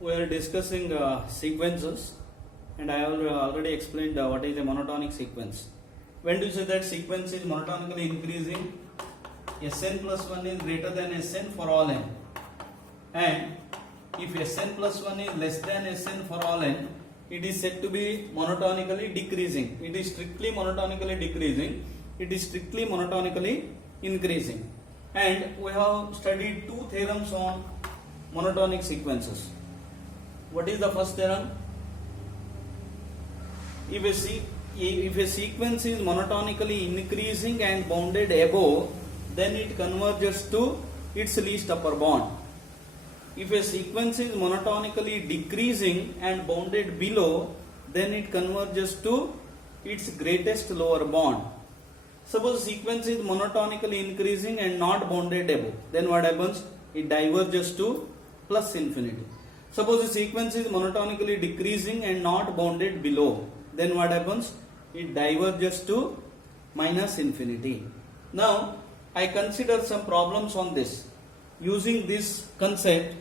we are discussing sequences, and I have already explained what is a monotonic sequence. When do you say that sequence is monotonically increasing? Sn plus 1 is greater than Sn for all n, and if Sn plus 1 is less than Sn for all n, it is said to be monotonically decreasing. It is strictly monotonically decreasing. It is strictly monotonically increasing. And we have studied two theorems on monotonic sequences. What is the first theorem? If a sequence is monotonically increasing and bounded above, then it converges to its least upper bound. If a sequence is monotonically decreasing and bounded below, then it converges to its greatest lower bound. Suppose sequence is monotonically increasing and not bounded above, then what happens? It diverges to plus infinity. Suppose the sequence is monotonically decreasing and not bounded below, then what happens? It diverges to minus infinity. Now, I consider some problems on this. Using this concept,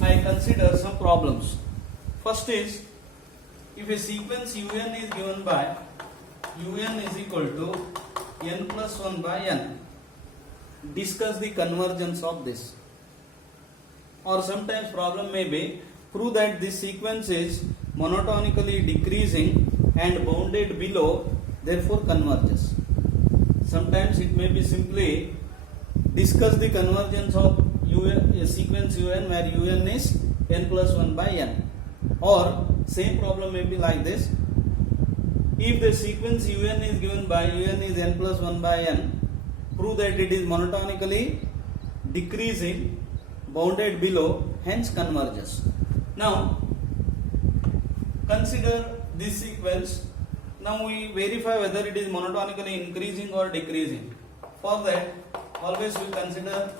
I consider some problems. First is, if a sequence un is given by un is equal to n plus 1 by n, discuss the convergence of this. Or sometimes problem may be, prove that this sequence is monotonically decreasing and bounded below, therefore converges. Sometimes it may be simply discuss the convergence of a sequence un where un is n plus 1 by n. Or same problem may be like this. If the sequence un is given by un is n plus 1 by n, prove that it is monotonically decreasing, bounded below, hence converges. Now, consider this sequence. Now we verify whether it is monotonically increasing or decreasing. For that, always we consider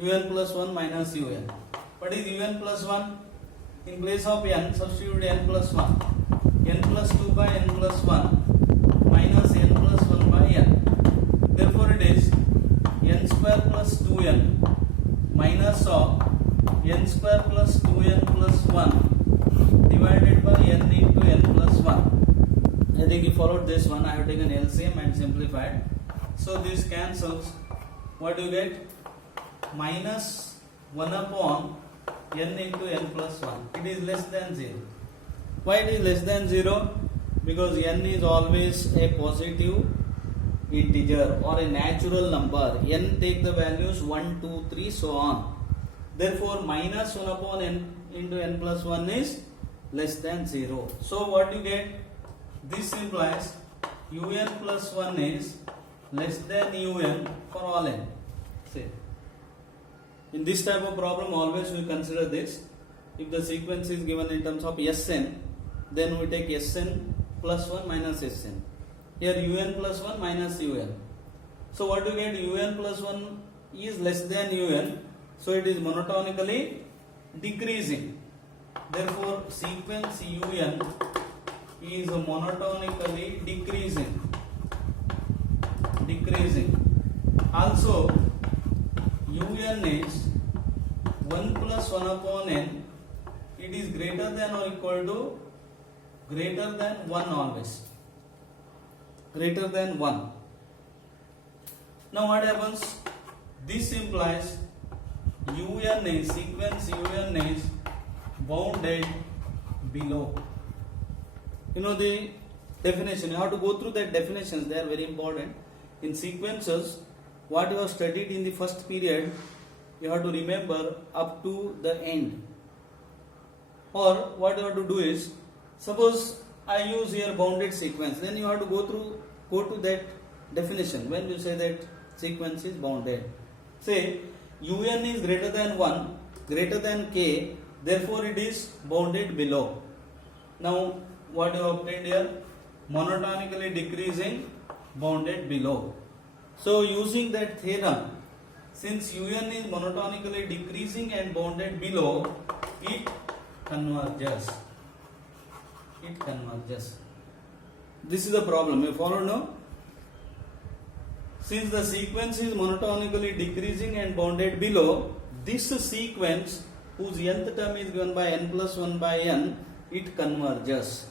un plus 1 minus un. What is un plus 1? In place of n, substitute n plus 1. N plus 2 by n plus 1 minus n plus 1 by n. Therefore it is n square plus 2n minus of n square plus 2n plus 1 divided by n into n plus 1. I think you followed this one. I have taken LCM and simplified. So this cancels. What do you get? Minus 1 upon n into n plus 1. It is less than 0. Why it is less than 0? Because n is always a positive integer or a natural number. N take the values 1, 2, 3, so on. Therefore, minus 1 upon n into n plus 1 is less than 0. So what you get? This implies un plus 1 is less than un for all n. Say. In this type of problem, always we consider this. If the sequence is given in terms of Sn, then we take Sn plus 1 minus Sn. Here un plus 1 minus un. So what do you get? Un plus 1 is less than un. So it is monotonically decreasing. Therefore, sequence un is monotonically decreasing. Also, un is 1 plus 1 upon n. It is greater than or equal to greater than 1 always. Greater than 1. Now what happens? This implies un is, sequence un is bounded below. You know the definition. You have to go through that definitions. They are very important. In sequences, what you have studied in the first period, you have to remember up to the end. Or what you have to do is, suppose I use here bounded sequence, then you have to go to that definition when you say that sequence is bounded. Say un is greater than 1, greater than k, therefore it is bounded below. Now what you have obtained here? Monotonically decreasing, bounded below. So using that theorem, since un is monotonically decreasing and bounded below, it converges. This is the problem. You follow now? Since the sequence is monotonically decreasing and bounded below, this sequence whose nth term is given by n plus 1 by n, it converges.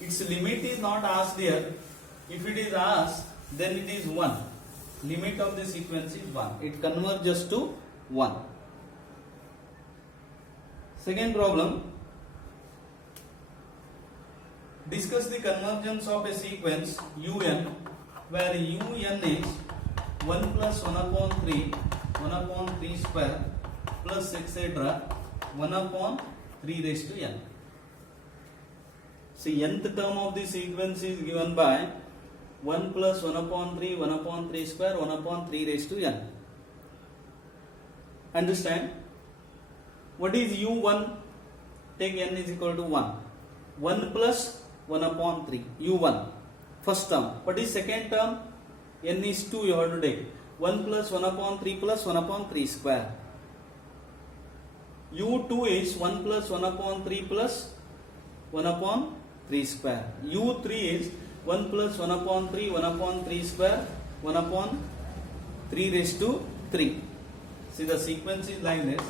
Its limit is not asked here. If it is asked, then it is 1. Limit of the sequence is 1. It converges to 1. Second problem. Discuss the convergence of a sequence un where un is 1 plus 1 upon 3, 1 upon 3 square plus etc. 1 upon 3 raised to n. See, nth term of the sequence is given by 1 plus 1 upon 3, 1 upon 3 square, 1 upon 3 raised to n. Understand? What is u1? Take n is equal to 1. 1 plus 1 upon 3, u1. First term. What is second term? N is 2, you have to take. 1 plus 1 upon 3 plus 1 upon 3 square. u2 is 1 plus 1 upon 3 plus 1 upon 3 square. u3 is 1 plus 1 upon 3, 1 upon 3 square, 1 upon 3 raised to 3. See, the sequence is like this.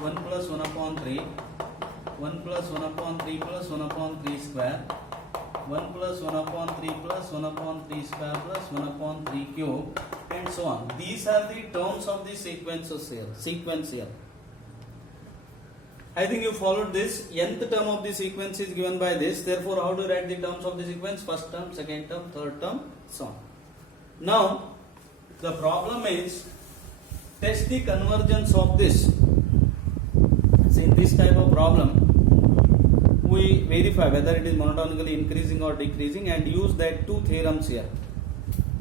1 plus 1 upon 3, 1 plus 1 upon 3 plus 1 upon 3 square, 1 plus 1 upon 3 plus 1 upon 3 square plus 1 upon 3 cube, and so on. These are the terms of the sequence here. I think you followed this. Nth term of the sequence is given by this. Therefore, how to write the terms of the sequence? First term, second term, third term, so on. Now, the problem is test the convergence of this. So, in this type of problem, we verify whether it is monotonically increasing or decreasing and use that two theorems here.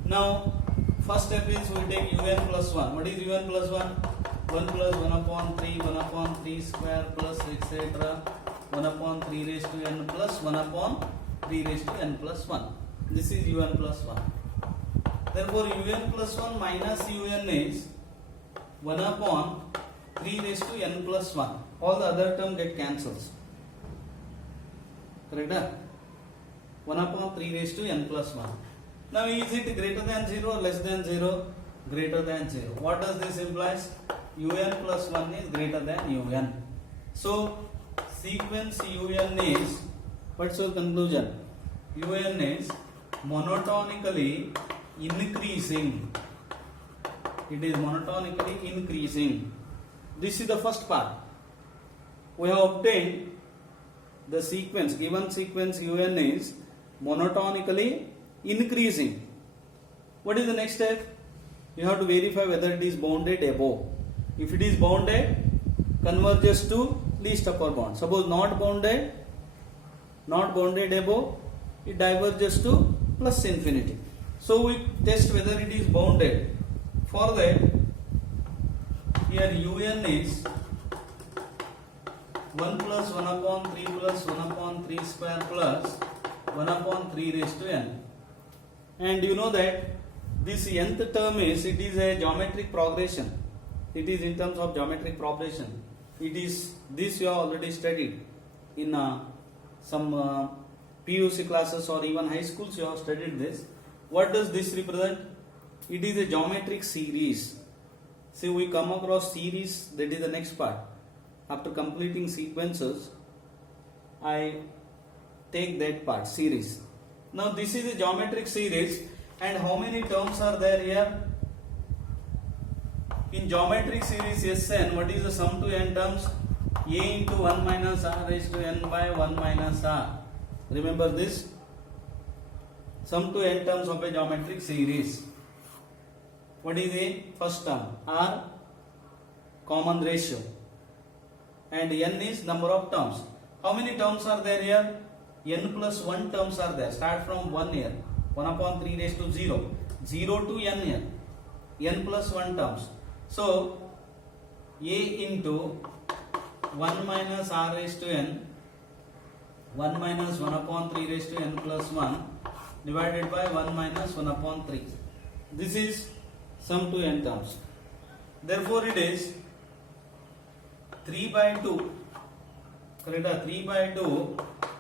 Now, first step is we take un plus 1. What is un plus 1? 1 plus 1 upon 3, 1 upon 3 square plus etc. 1 upon 3 raised to n plus 1 upon 3 raised to n plus 1. This is un plus 1. Therefore, un plus 1 minus un is 1 upon 3 raised to n plus 1. All the other terms get cancels. Correct? 1 upon 3 raised to n plus 1. Now, is it greater than 0 or less than 0? Greater than 0. What does this implies? Un plus 1 is greater than un. So, sequence un is, what's your conclusion? Un is monotonically increasing. It is monotonically increasing. This is the first part. We have obtained the sequence, given sequence un is monotonically increasing. What is the next step? You have to verify whether it is bounded above. If it is bounded, converges to least upper bound. Suppose not bounded above, it diverges to plus infinity. So we test whether it is bounded. For that, here un is 1 plus 1 upon 3 plus 1 upon 3 square plus 1 upon 3 raised to n. And you know that this nth term is, it is a geometric progression. It is in terms of geometric progression. It is, this you have already studied in some PUC classes or even high schools you have studied this. What does this represent? It is a geometric series. See, we come across series, that is the next part. After completing sequences, I take that part, series. Now this is a geometric series, and how many terms are there here? In geometric series Sn, what is the sum to n terms? A into 1 minus r raised to n by 1 minus r. Remember this? Sum to n terms of a geometric series. What is a first term? R, common ratio. And n is number of terms. How many terms are there here? N plus 1 terms are there. Start from 1 here. 1 upon 3 raised to 0. 0 to n here. N plus 1 terms. So, A into 1 minus r raised to n, 1 minus 1 upon 3 raised to n plus 1 divided by 1 minus 1 upon 3. This is sum to n terms. Therefore, it is 3 by 2. Correct? 3 by 2,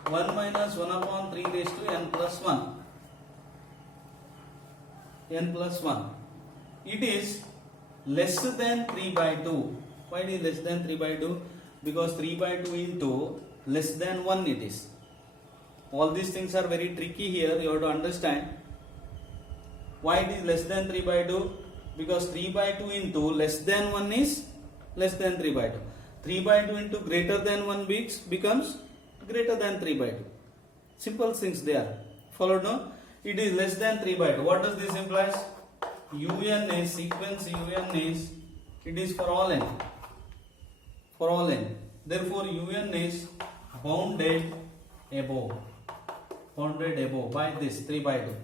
1 minus 1 upon 3 raised to n plus 1. N plus 1. It is less than 3 by 2. Why it is less than 3 by 2? Because 3 by 2 into less than 1 it is. All these things are very tricky here. You have to understand. Why it is less than 3 by 2? Because 3 by 2 into less than 1 is less than 3 by 2. 3 by 2 into greater than 1 becomes greater than 3 by 2. Simple things they are. Followed now? It is less than 3 by 2. What does this implies? UN is, sequence UN is, it is for all n. For all n. Therefore UN is bounded above. Bounded above by this 3 by 2.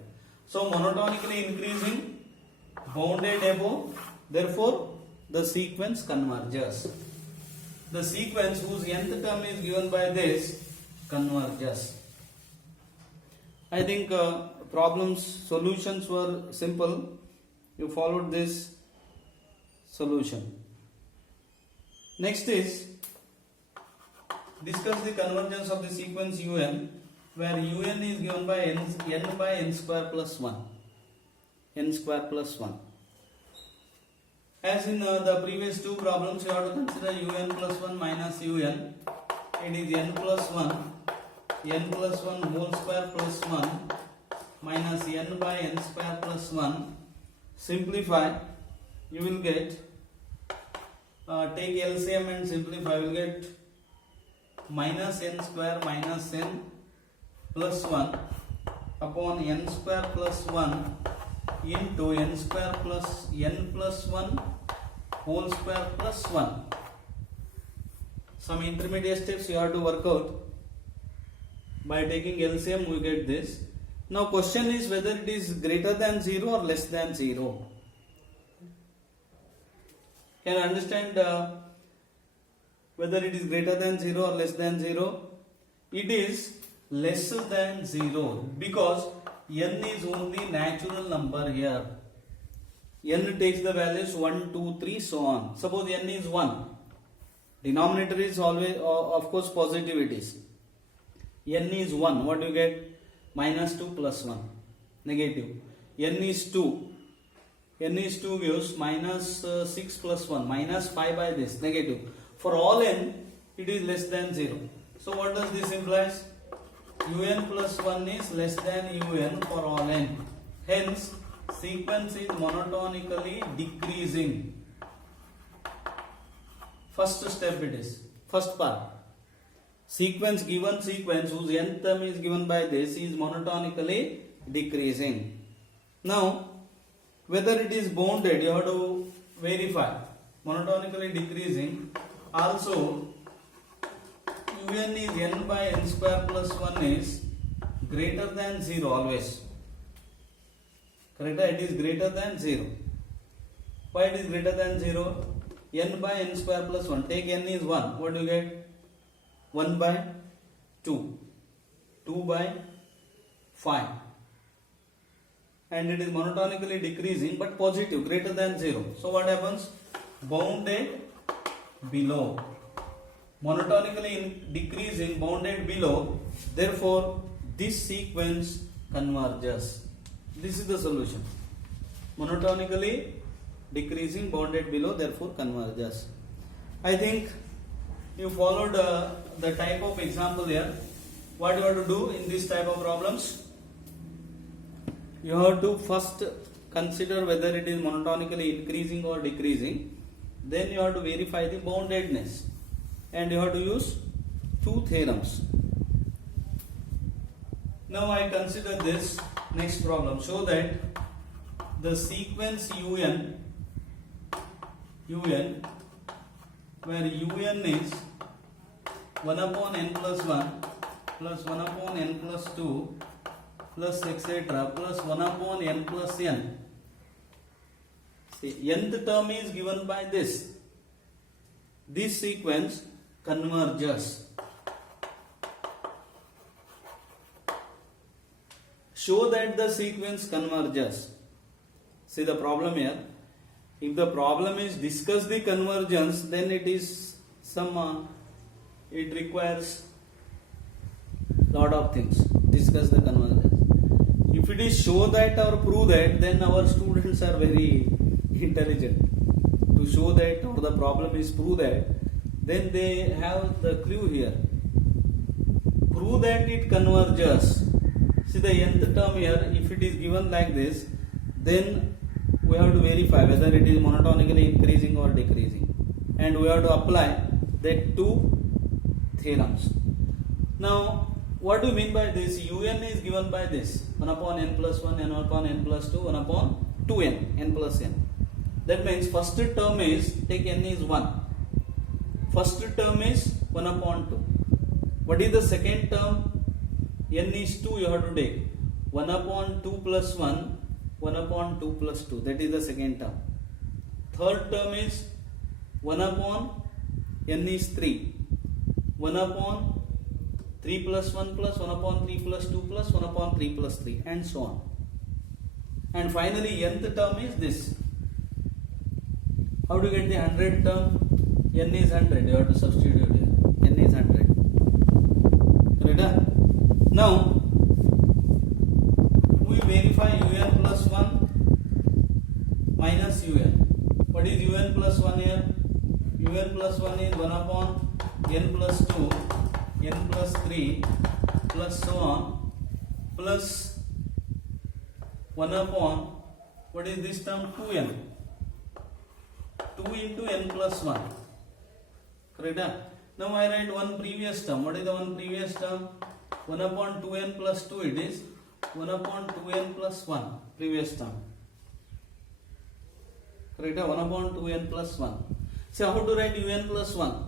So monotonically increasing, bounded above, therefore the sequence converges. The sequence whose nth term is given by this converges. I think solutions were simple. You followed this solution. Next is discuss the convergence of the sequence UN, where UN is given by n by n square plus 1. N square plus 1. As in the previous two problems, you have to consider UN plus 1 minus UN. It is n plus 1 whole square plus 1 minus n by n square plus 1. Simplify, you will get, take LCM and simplify, you will get minus n square minus n plus 1 upon n square plus 1 into n square plus n plus 1 whole square plus 1. Some intermediate steps you have to work out. By taking LCM we get this. Now question is whether it is greater than 0 or less than 0. Can you understand whether it is greater than 0 or less than 0? It is lesser than 0 because n is only natural number here. N takes the values 1, 2, 3 so on. Suppose n is 1. Denominator is always of course positive it is. N is 1. What do you get? Minus 2 plus 1. Negative. N is 2. N is 2 gives minus 6 plus 1. Minus 5 by this. Negative. For all n, it is less than 0. So what does this imply? UN plus 1 is less than UN for all n. Hence, sequence is monotonically decreasing. First step it is. First part. Sequence given sequence whose nth term is given by this is monotonically decreasing. Now, whether it is bounded, you have to verify. Monotonically decreasing. Also, UN is n by n square plus 1 is greater than 0 always. Correct? It is greater than 0. Why it is greater than 0? N by n square plus 1. Take n is 1. What do you get? 1 by 2. 2 by 5. And it is monotonically decreasing but positive, greater than 0. So what happens? Bounded below. Monotonically decreasing, bounded below. Therefore, this sequence converges. This is the solution. Monotonically decreasing, bounded below, therefore converges. I think you followed the type of example here. What you have to do in this type of problems? You have to first consider whether it is monotonically increasing or decreasing. Then you have to verify the boundedness. And you have to use two theorems. Now I consider this next problem. Show that the sequence UN where UN is 1 upon n plus 1 plus 1 upon n plus 2 plus etc. plus 1 upon n plus n. See, nth term is given by this. This sequence converges. Show that the sequence converges. See the problem here. If the problem is discuss the convergence, then it is it requires lot of things. Discuss the convergence. If it is show that or prove that, then our students are very intelligent. To show that, or the problem is prove that, then they have the clue here. Prove that it converges. See the nth term here, if it is given like this, then we have to verify whether it is monotonically increasing or decreasing, and we have to apply that two theorems. Now, what do you mean by this? Un is given by this 1 upon n plus 1, n upon n plus 2, 1 upon 2n, n plus n. That means first term is, take n is 1. First term is 1 upon 2. What is the second term? N is 2, you have to take 1 upon 2 plus 1, 1 upon 2 plus 2. That is the second term. Third term is 1 upon n is 3. 1 upon 3 plus 1 plus 1 upon 3 plus 2 plus 1 upon 3 plus 3, and so on. And finally nth term is this. How to get the 100th term? N is 100, you have to substitute here. N is 100. Right? Now we verify un plus 1 minus un. What is un plus 1 here? Un plus 1 is 1 upon n plus 2, n plus 3 plus so on, plus 1 upon, what is this term? 2n. 2 into n plus 1. Correct? Now I write one previous term. What is the one previous term? 1 upon 2n plus 2 it is. 1 upon 2n plus 1. Previous term. Correct? 1 upon 2n plus 1. So how to write un plus 1?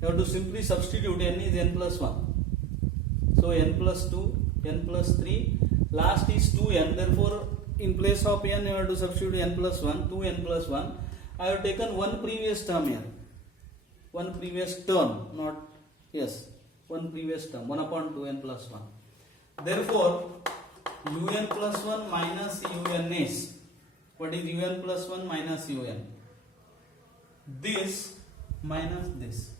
You have to simply substitute n is n plus 1. So n plus 2, n plus 3. Last is 2n. Therefore, in place of n, you have to substitute n plus 1, 2n plus 1. I have taken one previous term here. One previous term, not, yes, one previous term, 1 upon 2n plus 1. Therefore, un plus 1 minus un is, what is un plus 1 minus un? This minus this.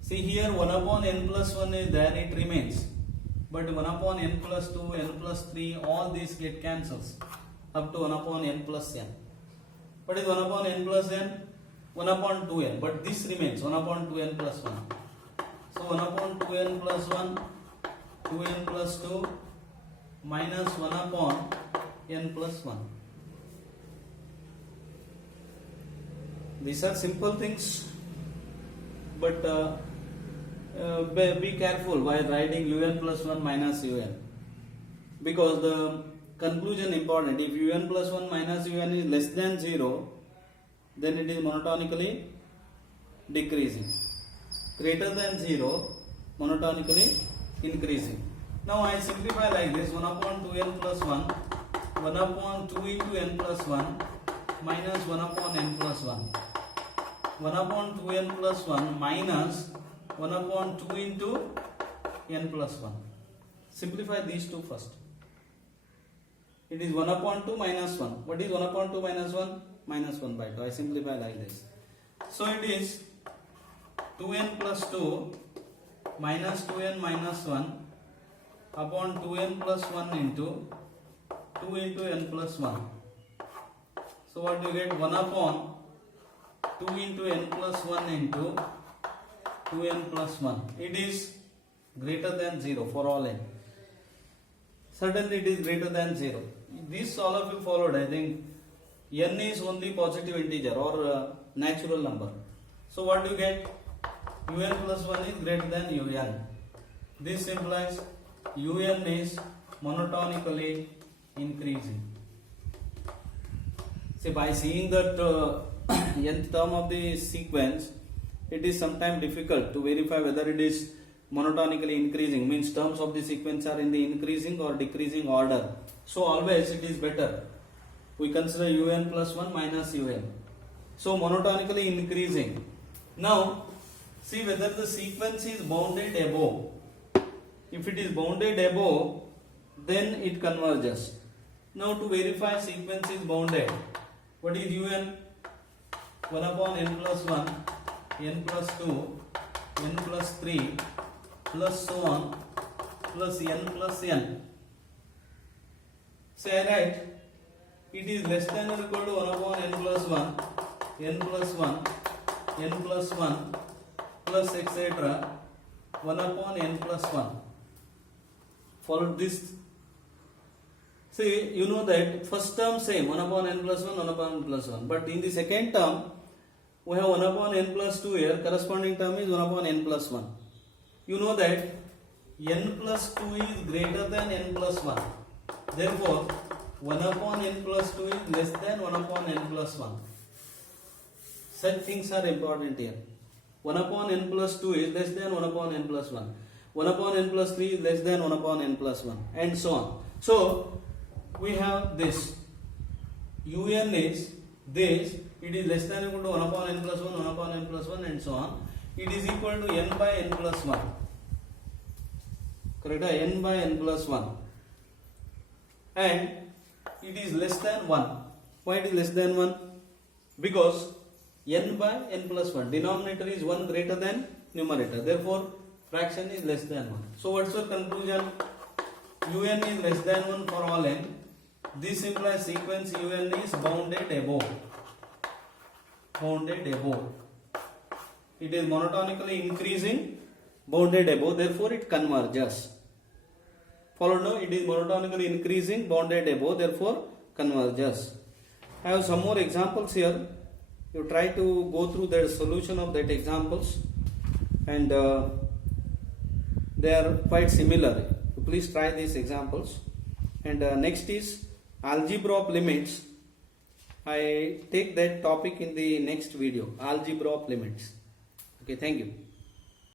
See here 1 upon n plus 1 is there, it remains. But 1 upon n plus 2, n plus 3, all these get cancels up to 1 upon n plus n. What is 1 upon n plus n? 1 upon 2n, but this remains 1 upon 2n plus 1. So 1 upon 2n plus 1, 2n plus 2 minus 1 upon n plus 1. These are simple things, but be careful while writing un plus 1 minus un, because the conclusion important. If un plus 1 minus un is less than 0, then it is monotonically decreasing. Greater than 0, monotonically increasing. Now I simplify like this: 1 upon 2n plus 1, 1 upon 2 into n plus 1 minus 1 upon n plus 1. 1 upon 2n plus 1 minus 1 upon 2 into n plus 1. Simplify these two first. It is 1 upon 2 minus 1. What is 1 upon 2 minus 1? Minus 1 by 2. I simplify like this. So it is 2n plus 2 minus 2n minus 1 upon 2n plus 1 into 2 into n plus 1. So what do you get? 1 upon 2 into n plus 1 into 2n plus 1. It is greater than 0 for all n. Certainly it is greater than 0. This all of you followed. I think n is only positive integer or natural number. So what do you get? Un plus 1 is greater than un. This implies un is monotonically increasing. See, by seeing that nth term of the sequence, it is sometimes difficult to verify whether it is monotonically increasing, means terms of the sequence are in the increasing or decreasing order. So always it is better we consider un plus 1 minus un. So monotonically increasing. Now see whether the sequence is bounded above. If it is bounded above, then it converges. Now to verify sequence is bounded, what is un? 1 upon n plus 1, n plus 2, n plus 3 plus so on plus n plus n. Say I write it is less than or equal to 1 upon n plus 1, n plus 1, n plus 1 plus etc. 1 upon n plus 1. Follow this. See, you know that first term same 1 upon n plus 1, 1 upon n plus 1. But in the second term, we have 1 upon n plus 2 here. Corresponding term is 1 upon n plus 1. You know that n plus 2 is greater than n plus 1. Therefore, 1 upon n plus 2 is less than 1 upon n plus 1. Such things are important here. 1 upon n plus 2 is less than 1 upon n plus 1. 1 upon n plus 3 is less than 1 upon n plus 1. And so on. So, we have this. Un is this. It is less than or equal to 1 upon n plus 1, 1 upon n plus 1 and so on. It is equal to n by n plus 1. Correct? N by n plus 1. And it is less than 1. Why it is less than 1? Because n by n plus 1. Denominator is 1 greater than numerator. Therefore, fraction is less than 1. So, what's your conclusion? Un is less than 1 for all n. This implies sequence un is bounded above. Bounded above. It is monotonically increasing, bounded above. Therefore, it converges. Followed now, it is monotonically increasing, bounded above. Therefore, converges. I have some more examples here. You try to go through the solution of that examples, and they are quite similar. So please try these examples. And next is algebra of limits. I take that topic in the next video. Algebra of limits. Okay, thank you.